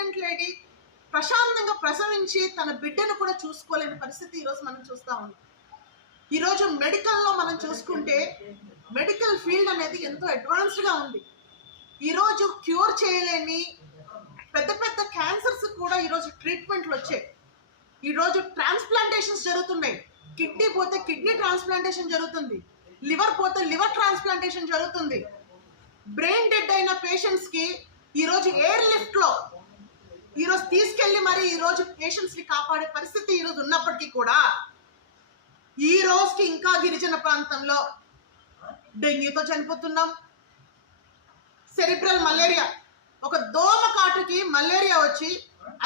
Pregnant lady ప్రశాంతంగా ప్రసవించి తన బిడ్డను కూడా చూసుకోలేని పరిస్థితి ఈరోజు మనం చూస్తూ ఉన్నాం. ఈరోజు మెడికల్లో మనం చూసుకుంటే మెడికల్ ఫీల్డ్ అనేది ఎంతో అడ్వాన్స్డ్గా ఉంది. ఈరోజు క్యూర్ చేయలేని పెద్ద పెద్ద క్యాన్సర్స్ కూడా ఈరోజు ట్రీట్మెంట్లు వచ్చాయి. ఈరోజు ట్రాన్స్ప్లాంటేషన్స్ జరుగుతున్నాయి. కిడ్నీ పోతే కిడ్నీ ట్రాన్స్ప్లాంటేషన్ జరుగుతుంది, లివర్ పోతే లివర్ ట్రాన్స్ప్లాంటేషన్ జరుగుతుంది. బ్రెయిన్ డెడ్ అయిన పేషెంట్స్కి ఈరోజు ఎయిర్ లిఫ్ట్లో ఈరోజు తీసుకెళ్ళి మరి ఈరోజు పేషెంట్స్ని కాపాడే పరిస్థితి ఈరోజు ఉన్నప్పటికీ కూడా ఈ రోజుకి ఇంకా గిరిజన ప్రాంతంలో డెంగ్యూతో చనిపోతున్నాం. సెరిబ్రల్ మలేరియా, ఒక దోమ కాటుకి మలేరియా వచ్చి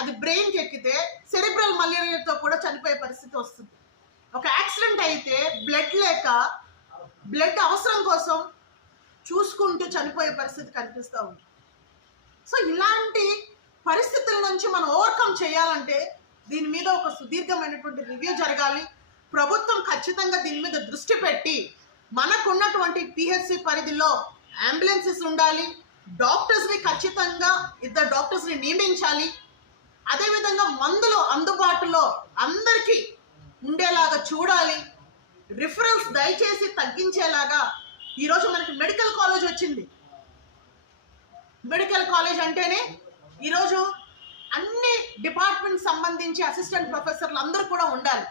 అది బ్రెయిన్కి ఎక్కితే సెరిబ్రల్ మలేరియాతో కూడా చనిపోయే పరిస్థితి వస్తుంది. ఒక యాక్సిడెంట్ అయితే బ్లడ్ లేక బ్లడ్ అవసరం కోసం చూసుకుంటూ చనిపోయే పరిస్థితి కనిపిస్తూ ఉంది. సో ఇలాంటి పరిస్థితుల నుంచి మనం ఓవర్కమ్ చేయాలంటే దీని మీద ఒక సుదీర్ఘమైనటువంటి రివ్యూ జరగాలి. ప్రభుత్వం ఖచ్చితంగా దీని మీద దృష్టి పెట్టి మనకున్నటువంటి పిహెచ్సి పరిధిలో అంబులెన్సెస్ ఉండాలి, డాక్టర్స్ని ఖచ్చితంగా 2 డాక్టర్స్ని నియమించాలి. అదేవిధంగా మందులు అందుబాటులో అందరికీ ఉండేలాగా చూడాలి. రిఫరల్స్ దయచేసి తగ్గించేలాగా ఈరోజు మనకి మెడికల్ కాలేజ్ వచ్చింది. మెడికల్ కాలేజ్ అంటేనే ఈరోజు అన్ని డిపార్ట్మెంట్ సంబంధించి అసిస్టెంట్ ప్రొఫెసర్లు అందరూ కూడా ఉండాలి.